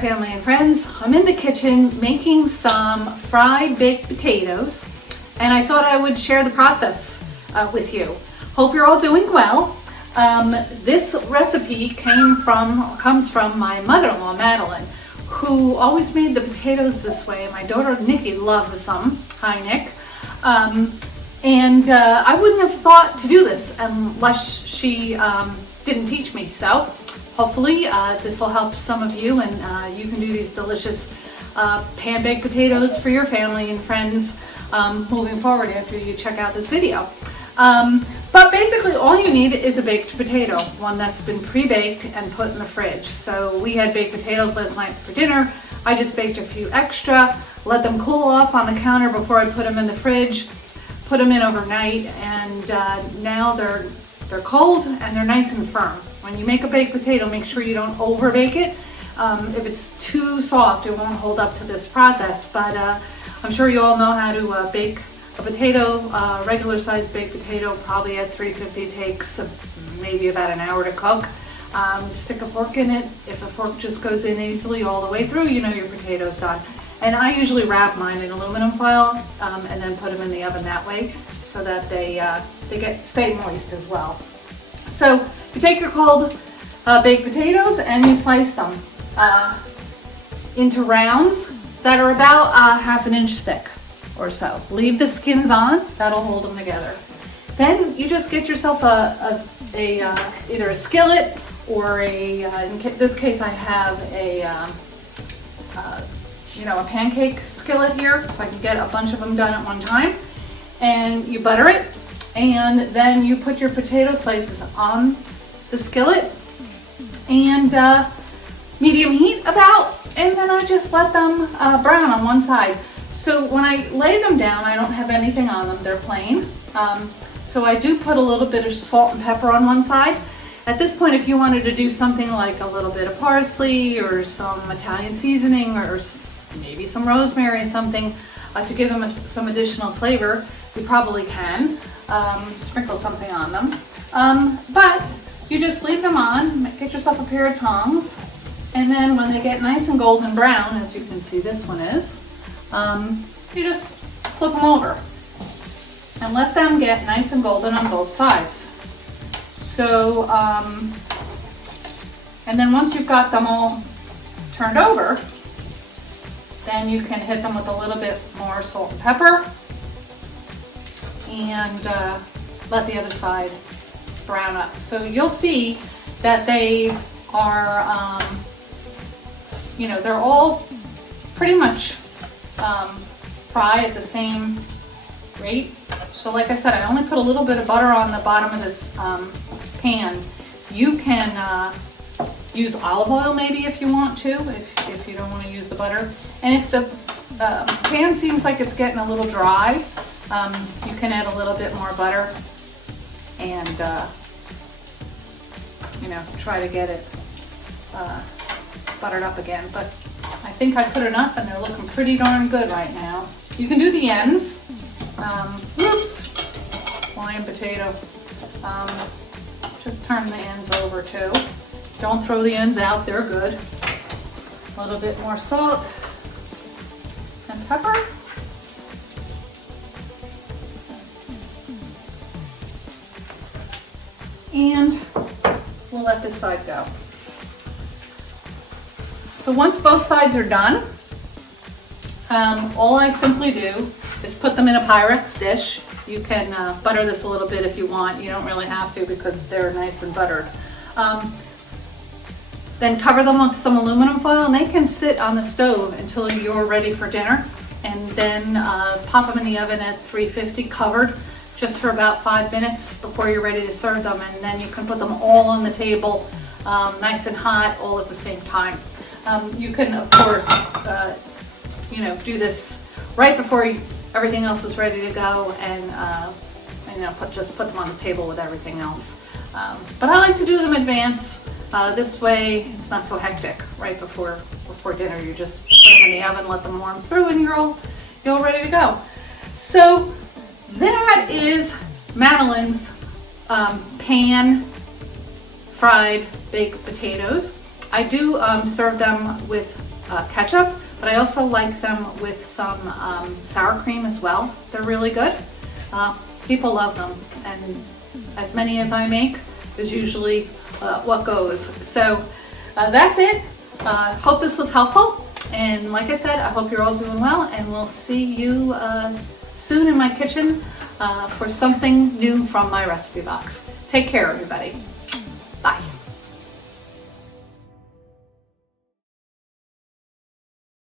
there, family and friends. I'm in the kitchen making some fried baked potatoes, and I thought I would share the process with you. Hope you're all doing well. This recipe comes from my mother-in-law, Madeleine, who always made the potatoes this way. My daughter Nikki loves them. Hi, Nick. I wouldn't have thought to do this unless she didn't teach me. So hopefully this will help some of you, and you can do these delicious pan-baked potatoes for your family and friends moving forward after you check out this video. But basically all you need is a baked potato, one that's been pre-baked and put in the fridge. So we had baked potatoes last night for dinner. I just baked a few extra, let them cool off on the counter before I put them in the fridge, put them in overnight, and now they're cold and they're nice and firm. When you make a baked potato, make sure you don't over bake it. If it's too soft, it won't hold up to this process, but I'm sure you all know how to bake a potato. Regular sized baked potato, probably at 350, takes maybe about an hour to cook. Stick a fork in it. If the fork just goes in easily all the way through, you know your potato's done. And I usually wrap mine in aluminum foil and then put them in the oven that way, so that they stay moist as well. So you take your cold baked potatoes and you slice them into rounds that are about half an inch thick or so. Leave the skins on, that'll hold them together. Then you just get yourself either a skillet or in this case I have a pancake skillet here, so I can get a bunch of them done at one time. And you butter it, and then you put your potato slices on the skillet and medium heat and then I just let them brown on one side. So when I lay them down, I don't have anything on them, they're plain. So I do put a little bit of salt and pepper on one side. At this point, if you wanted to do something like a little bit of parsley or some Italian seasoning or maybe some rosemary or something to give them some additional flavor, you probably can sprinkle something on them. But you just leave them on, get yourself a pair of tongs, and then when they get nice and golden brown, as you can see this one is, you just flip them over and let them get nice and golden on both sides. So, and then once you've got them all turned over, then you can hit them with a little bit more salt and pepper and let the other side brown up. So you'll see that they are, they're all pretty much fry at the same rate. So like I said, I only put a little bit of butter on the bottom of this pan. You can use olive oil maybe if you want to, if you don't want to use the butter. And if the pan seems like it's getting a little dry, you can add a little bit more butter and try to get it buttered up again. But I think I put enough and they're looking pretty darn good right now. You can do the ends. Lion potato. Just turn the ends over too. Don't throw the ends out, they're good. A little bit more salt and pepper. And we'll let this side go. So once both sides are done, all I simply do is put them in a Pyrex dish. You can butter this a little bit if you want. You don't really have to because they're nice and buttered. Then cover them with some aluminum foil, and they can sit on the stove until you're ready for dinner. And then pop them in the oven at 350 covered just for about 5 minutes before you're ready to serve them. And then you can put them all on the table, nice and hot, all at the same time. You can, of course, do this right before everything else is ready to go, and just put them on the table with everything else. But I like to do them in advance. This way it's not so hectic right before dinner. You just put them in the oven, let them warm through, and you're all ready to go. So that is Madeleine's pan fried baked potatoes. I do serve them with ketchup, but I also like them with some sour cream as well. They're really good. People love them, and as many as I make is usually what goes. So that's it. Hope this was helpful, and like I said, I hope you're all doing well, and we'll see you soon in my kitchen for something new from my recipe box. Take care, everybody.